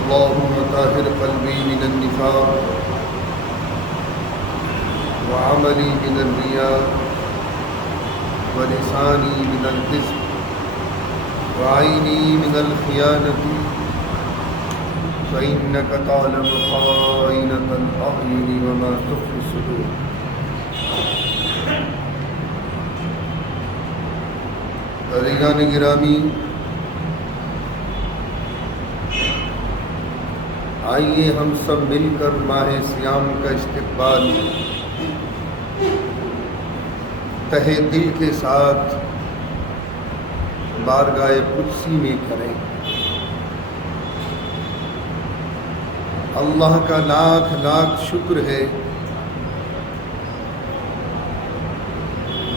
اللهم طهر قلبي من النفاق وعملي من الرياء ولساني من الكذب وعيني من الخيانة فإنك تعلم خائنة الأعين وما تخفي الصدور. عزیزان گرامی، آئیے ہم سب مل کر ماہ صیام کا استقبال تہہ دل کے ساتھ بارگاہ قدسی میں کریں۔ اللہ کا لاکھ لاکھ شکر ہے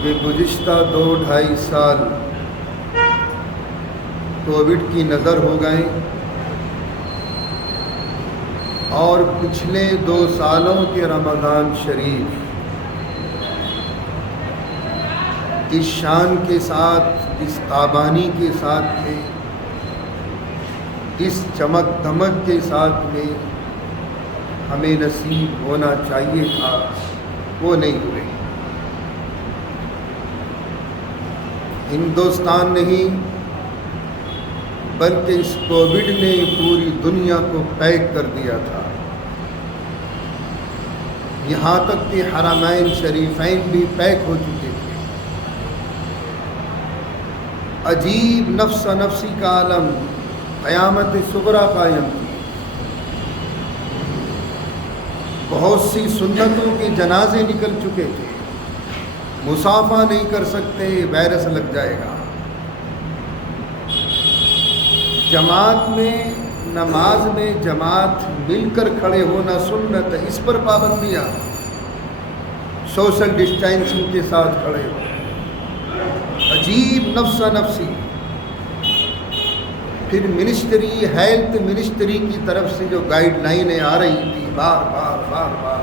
کہ گزشتہ 2-2.5 سال کووڈ کی نظر ہو گئے اور پچھلے 2 سالوں کے رمضان شریف اس شان کے ساتھ، اس تابانی کے ساتھ میں، اس چمک دمک کے ساتھ میں ہمیں نصیب ہونا چاہیے تھا، وہ نہیں ہوئے۔ ہندوستان نہیں بلکہ اس کووڈ نے پوری دنیا کو پیک کر دیا تھا، یہاں تک کہ حرمین شریفین بھی پیک ہو چکے تھے۔ عجیب نفس نفسی کا عالم، قیامت صغریٰ قائم تھی۔ بہت سی سنتوں کے جنازے نکل چکے تھے، مصافحہ نہیں کر سکتے، وائرس لگ جائے گا۔ جماعت میں، نماز میں جماعت مل کر کھڑے ہونا سنت ہے، اس پر پابندیاں، سوشل ڈسٹینسنگ کے ساتھ کھڑے ہو۔ عجیب نفس نفسی۔ پھر منسٹری، ہیلتھ منسٹری کی طرف سے جو گائیڈ لائنیں آ رہی تھی بار بار،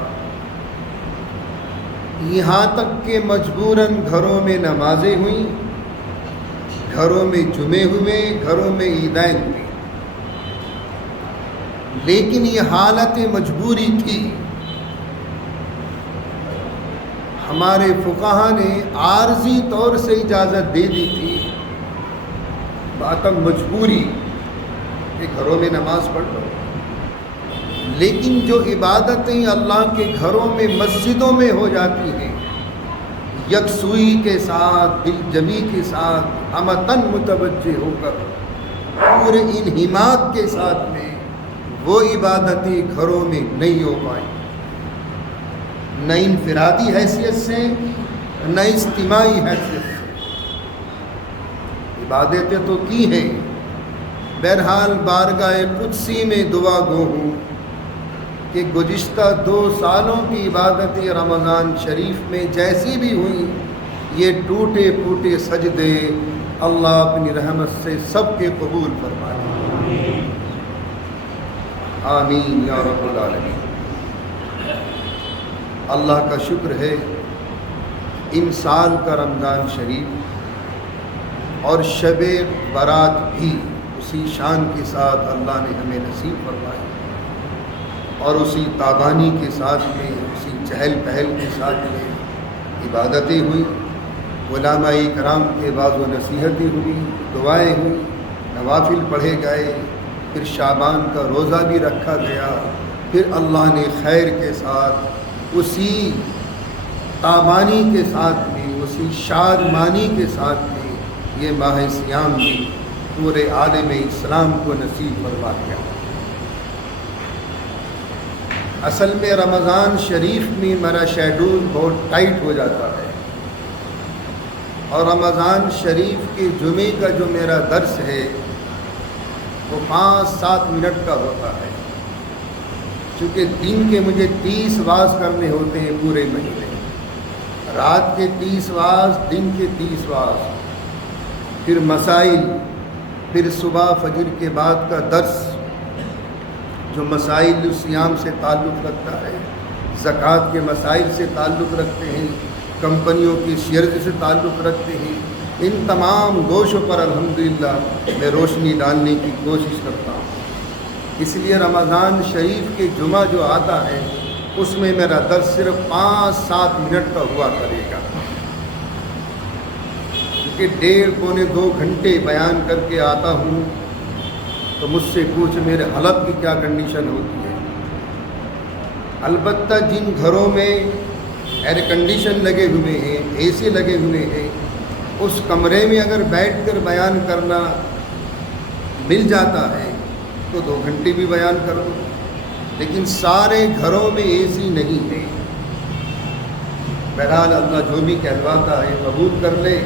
یہاں تک کہ مجبوراً گھروں میں نمازیں ہوئیں، گھروں میں جمعے ہوئے، گھروں میں عیدین ہوئی، لیکن یہ حالت مجبوری تھی۔ ہمارے فقہا نے عارضی طور سے اجازت دے دی تھی، باتم مجبوری کہ گھروں میں نماز پڑھ لو، لیکن جو عبادتیں اللہ کے گھروں میں، مسجدوں میں ہو جاتی ہیں، یکسوئی کے ساتھ، دل جمی کے ساتھ، ہمتن متوجہ ہو کر، پورے انہماک کے ساتھ میں، وہ عبادتیں گھروں میں نہیں ہو پائیں، نہ انفرادی حیثیت سے، نہ اجتماعی حیثیت سے۔ عبادتیں تو کی ہیں، بہرحال بارگاہ قدسی میں دعا گو ہوں کہ گزشتہ 2 سالوں کی عبادتیں رمضان شریف میں جیسی بھی ہوئیں، یہ ٹوٹے پھوٹے سجدے اللہ اپنی رحمت سے سب کے قبول فرمائے۔ آمین یا رب العالمین۔ اللہ کا شکر ہے، ان سال کا رمضان شریف اور شب برات بھی اسی شان کے ساتھ اللہ نے ہمیں نصیب فرمایا، اور اسی تابانی کے ساتھ میں، اسی چہل پہل کے ساتھ میں عبادتیں ہوئیں، علماء کرام کے بعض و نصیحتیں ہوئیں، دعائیں ہوئیں، نوافل پڑھے گئے، پھر شعبان کا روزہ بھی رکھا گیا، پھر اللہ نے خیر کے ساتھ، اسی تابانی کے ساتھ میں، اسی شادمانی کے ساتھ میں یہ ماہ صیام بھی پورے عالم اسلام کو نصیب فرما دیا۔ اصل میں رمضان شریف میں میرا شیڈول بہت ٹائٹ ہو جاتا ہے، اور رمضان شریف کے جمعے کا جو میرا درس ہے وہ 5-7 منٹ کا ہوتا ہے، چونکہ دن کے مجھے 30 واعظ کرنے ہوتے ہیں پورے مہینے، رات کے 30 واعظ، دن کے 30 واعظ، پھر مسائل، پھر صبح فجر کے بعد کا درس جو مسائل صیام سے تعلق رکھتا ہے، زکوٰۃ کے مسائل سے تعلق رکھتے ہیں، کمپنیوں کی شیئرز سے تعلق رکھتے ہیں، ان تمام گوشوں پر الحمدللہ میں روشنی ڈالنے کی کوشش کرتا ہوں۔ اس لیے رمضان شریف کے جمعہ جو آتا ہے اس میں میرا درس صرف 5-7 منٹ کا ہوا کرے گا، کیونکہ 1.5-2 گھنٹے بیان کر کے آتا ہوں تو مجھ سے پوچھ میرے حلب کی کیا کنڈیشن ہوتی ہے۔ البتہ جن گھروں میں ایئر کنڈیشن لگے ہوئے ہیں، اے سی لگے ہوئے ہیں، اس کمرے میں اگر بیٹھ کر بیان کرنا مل جاتا ہے تو 2 گھنٹے بھی بیان کر دو، لیکن سارے گھروں میں اے سی نہیں ہے۔ بہرحال اللہ جو بھی کہلواتا ہے قبول کر لے،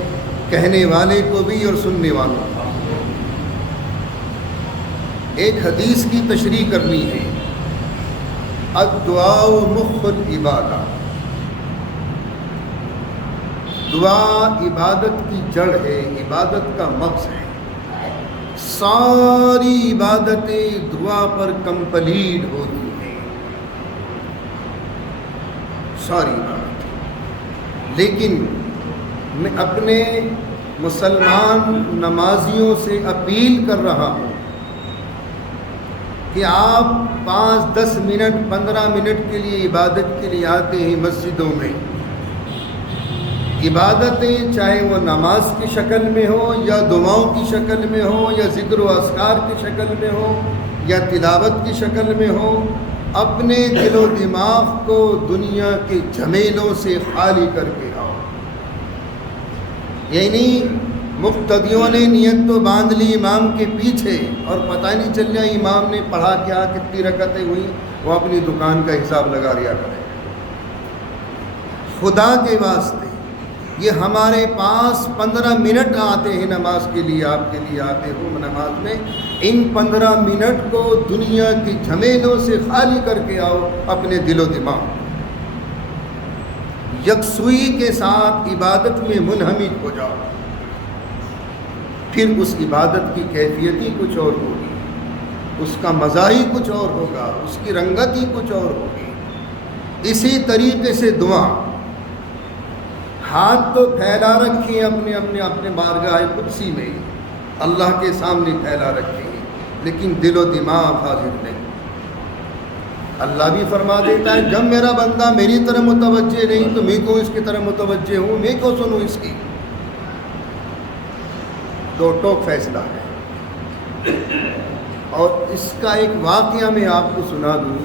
کہنے والے کو بھی اور سننے والوں کو۔ ایک حدیث کی تشریح کرنی ہے، الدعاء مخ العبادہ، دعا عبادت کی جڑ ہے، عبادت کا مغز ہے۔ ساری عبادتیں دعا پر کمپلیٹ ہوتی ہیں، ساری عبادتیں۔ لیکن میں اپنے مسلمان نمازیوں سے اپیل کر رہا ہوں کہ آپ 5-10 منٹ 15 منٹ کے لیے عبادت کے لیے آتے ہیں مسجدوں میں، عبادتیں چاہے وہ نماز کی شکل میں ہو یا دعاؤں کی شکل میں ہو یا ذکر و اذکار کی شکل میں ہو یا تلاوت کی شکل میں ہو، اپنے دل و دماغ کو دنیا کے جھمیلوں سے خالی کر کے آؤ۔ یعنی مقتدیوں نے نیت تو باندھ لی امام کے پیچھے اور پتہ نہیں چل رہا امام نے پڑھا کیا، کتنی رکعتیں ہوئی، وہ اپنی دکان کا حساب لگا لیا کرے۔ خدا کے واسطے یہ ہمارے پاس 15 منٹ آتے ہیں نماز کے لیے، آپ کے لیے آتے ہو نماز میں، ان 15 منٹ کو دنیا کی جھمیلوں سے خالی کر کے آؤ، اپنے دل و دماغ یکسوئی کے ساتھ عبادت میں منہمک ہو جاؤ۔ پھر اس عبادت کی کیفیت ہی کچھ اور ہوگی، اس کا مزہ ہی کچھ اور ہوگا، اس کی رنگت ہی کچھ اور ہوگی۔ اسی طریقے سے دعا، ہاتھ تو پھیلا رکھیں اپنے بارگاہ قدسی میں، اللہ کے سامنے پھیلا رکھیں، لیکن دل و دماغ حاضر نہیں۔ اللہ بھی فرما دیتا ہے جب میرا بندہ میری طرح متوجہ نہیں تو میں کیوں اس کی طرح متوجہ ہوں، میں کیوں سنوں اس کی۔ دو ٹوک فیصلہ ہے۔ اور اس کا ایک واقعہ میں آپ کو سنا دوں۔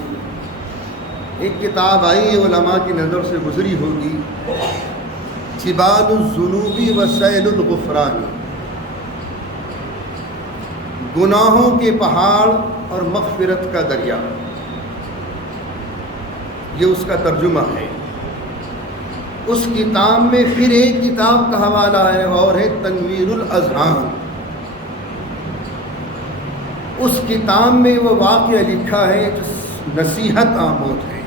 ایک کتاب آئی ہے، علماء کی نظر سے گزری ہوگی، جبال الذنوب وسیل الغفران، گناہوں کے پہاڑ اور مغفرت کا دریا، یہ اس کا ترجمہ ہے۔ اس کتاب میں پھر ایک کتاب کا حوالہ ہے اور ہے تنویر الاذہان۔ اس کتاب میں وہ واقعہ لکھا ہے جو نصیحت آمود ہے۔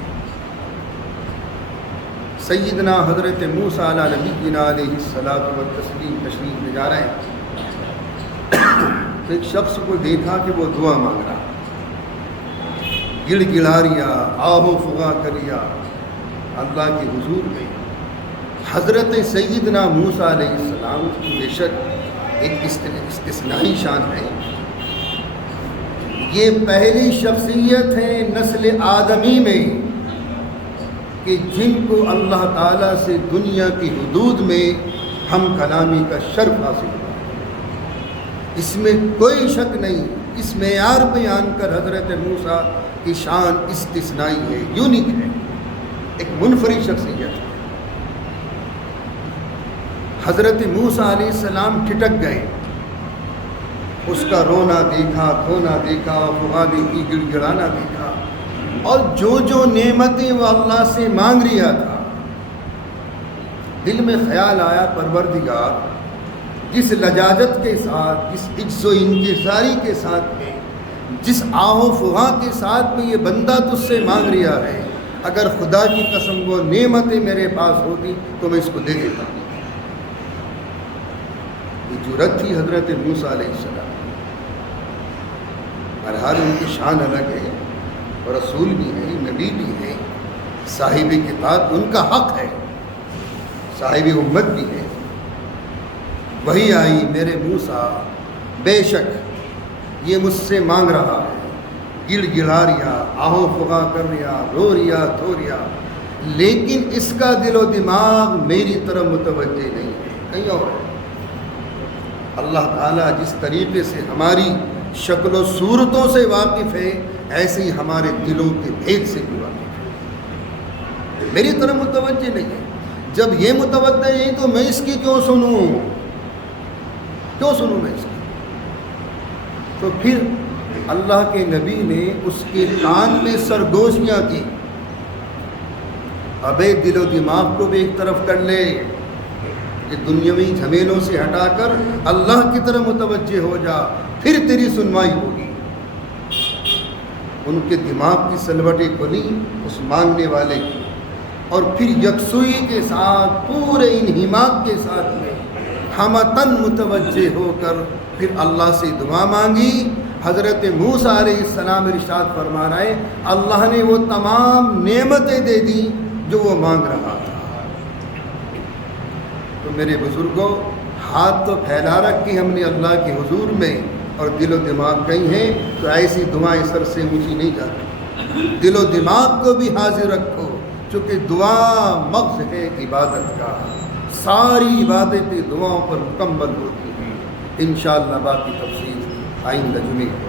سیدنا حضرت موسیٰ علیہ نبینا علیہ الصلاۃ والتسلیم تشریف لے جا رہے ہیں، ایک شخص کو دیکھا کہ وہ دعا مانگ رہا، گڑ گڑا ریا، آہو فغا کریا اللہ کے حضور میں۔ حضرت سیدنا موسیٰ علیہ السلام کی بے شک ایک استثنائی شان ہے، یہ پہلی شخصیت ہے نسل آدمی میں کہ جن کو اللہ تعالیٰ سے دنیا کی حدود میں ہم کلامی کا شرف حاصل ہوا۔ اس میں کوئی شک نہیں، اس معیار بیان کر حضرت موسیٰ کی شان استثنائی ہے، یونیک ہے، ایک منفرد شخصیت ہے۔ حضرت موسیٰ علیہ السلام ٹھٹک گئے، اس کا رونا دیکھا، کھونا دیکھا، فغا دیکھی، گڑ گڑانا دیکھا، اور جو نعمتیں وہ اللہ سے مانگ رہا تھا، دل میں خیال آیا پروردگار جس لجاجت کے ساتھ، جس عجز و انکساری کے ساتھ میں، جس آہ و فغاں کے ساتھ میں یہ بندہ تجھ سے مانگ رہا ہے، اگر خدا کی قسم وہ نعمتیں میرے پاس ہوتی تو میں اس کو دے دیتا۔ یہ جرأت تھی حضرت موسیٰ علیہ السلام۔ بہرحال ان کی شان الگ ہے، اور رسول بھی ہے، نبی بھی ہے، صاحب کتاب، ان کا حق ہے، صاحب امت بھی ہے۔ وہی آئی، میرے موسیٰ بے شک یہ مجھ سے مانگ رہا ہے، گڑ گڑا رہا، آہو فغاں کر رہا، رو رہا دھو رہا، لیکن اس کا دل و دماغ میری طرف متوجہ نہیں ہے، کہیں اور ہے۔ اللہ تعالیٰ جس طریقے سے ہماری شکل و صورتوں سے واقف ہے، ایسے ہی ہمارے دلوں کے بھید سے بھی واقف ہے، میری طرف متوجہ نہیں ہے۔ جب یہ متوجہ نہیں تو میں اس کی کیوں سنوں میں اس کی؟ تو پھر اللہ کے نبی نے اس کے کان میں سرگوشیاں کی، ابے دل و دماغ کو بھی ایک طرف کر لے، کہ دنیاوی جھمیلوں سے ہٹا کر اللہ کی طرف متوجہ ہو جا، پھر تیری سنوائی ہوگی۔ ان کے دماغ کی سلوٹیں کھلی اس مانگنے والے کی، اور پھر یکسوئی کے ساتھ پورے انہماک کے ساتھ میں ہمتن متوجہ ہو کر پھر اللہ سے دعا مانگی۔ حضرت موسیٰ علیہ السلام ارشاد فرما رہے، اللہ نے وہ تمام نعمتیں دے دی جو وہ مانگ رہا تھا۔ تو میرے بزرگوں، ہاتھ تو پھیلا رکھی ہم نے اللہ کے حضور میں، اور دل و دماغ کہیں ہے تو ایسی دعائیں سر سے اونچی نہیں جاتی۔ دل و دماغ کو بھی حاضر رکھو، چونکہ دعا مغز ہے عبادت کا، ساری عبادتیں دعاؤں پر مکمل ہوتی ہیں۔ انشاءاللہ باقی تفصیل آئندہ جمعے